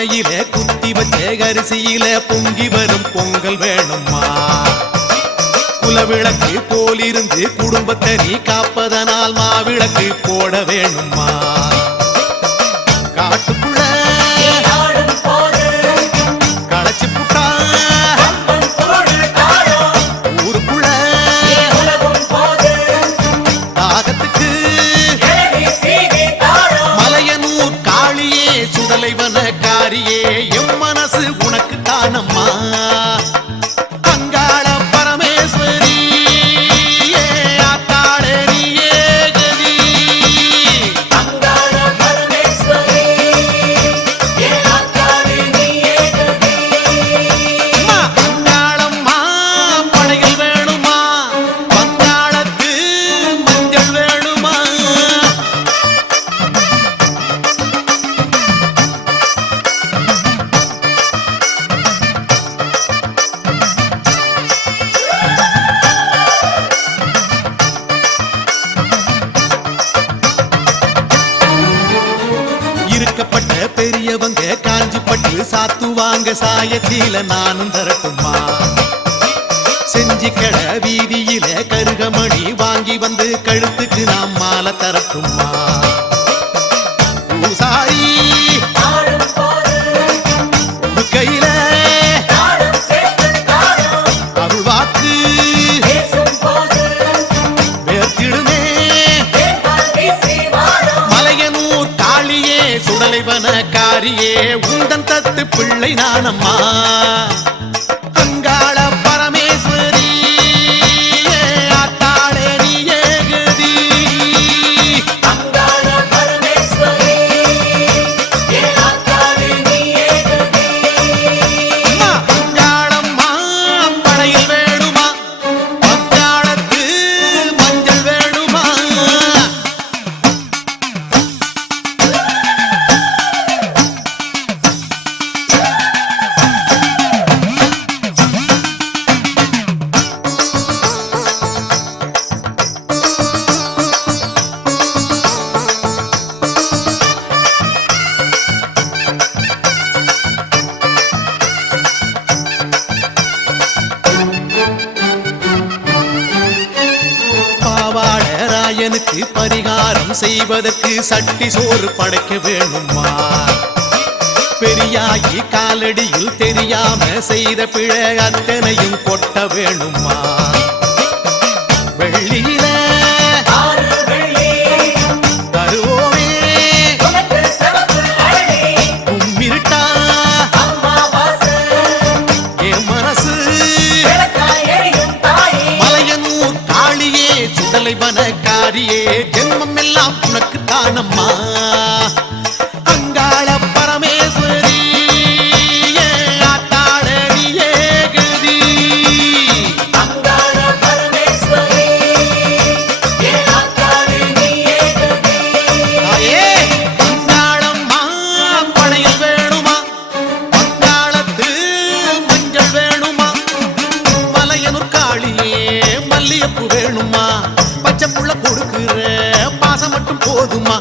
பானையில குத்தி வச்ச அரிசியில பொங்கி வரும் பொங்கல் வேணுமா? குலவிளக்கு போலிருந்து குடும்பத்தை நீ காப்பதனால் மாவிளக்கு போட வேணுமா? காட்டுக்குள்ள களைச்சு புட்டா ஊருக்குள்ள தாகத்துக்கு மலையனூர் காளியே சுடலைவன காரியே எம் மனசு உனக்கு தானம்மா. அங்காள பரமேஸ்வரி ஆத்தாளே நீயே கதி. அங்காளம்மா படைகள் வேணுமா? வங்காளத்து மஞ்சள் வேணுமா? இருக்கப்பட்ட பெரியவங்க காஞ்சிப்பட்டு சாத்துவாங்க சாயத்தில நானும் தரட்டுமா? செஞ்சிக்கட வீதியில கருகமணி வாங்கி வந்து கழுத்துக்கு நாம் மாலை தரட்டுமா? பூசாரி கையில அருள்வாக்கு வேர்த்திடுமே மலையனூர் காளியே சுடலைவன காரியே உந்தன் தத்து பிள்ளை நானம்மா. அங்காள பரமேஸ்வரி ஆத்தாளே நீயே கதி. அம்மா, அங்காளம்மா படையில் வேணுமா? வங்காளத்து மஞ்சள் வேணுமா? பாவாட ராயனுக்கு பரிகாரம் செய்வதற்கு சட்டி சோறு படைக்க வேணுமா? பெரியாயி காலடியில் தெரியாம செய்த பிழை அத்தனையும் கொட்ட வேணுமா? வெள்ளியில தருவோமே கும்மிருட்டா என் மனசு மலையனூர் காளியே சுடலைவன காரியே ஜென்மம் எல்லாம் உனக்கு தானம்மா. அங்காள பரமேஸ்வரி ஆத்தாளே நீயே கதி. தாயே, அங்காளம்மா படையில் வேணுமா? வங்காளத்து மஞ்சள் வேணுமா? மலையனூர் காளியே மல்லியப்பூ வேணுமா? பச்சை புள்ள கொடுக்குற பாசம் மட்டும் போதுமா?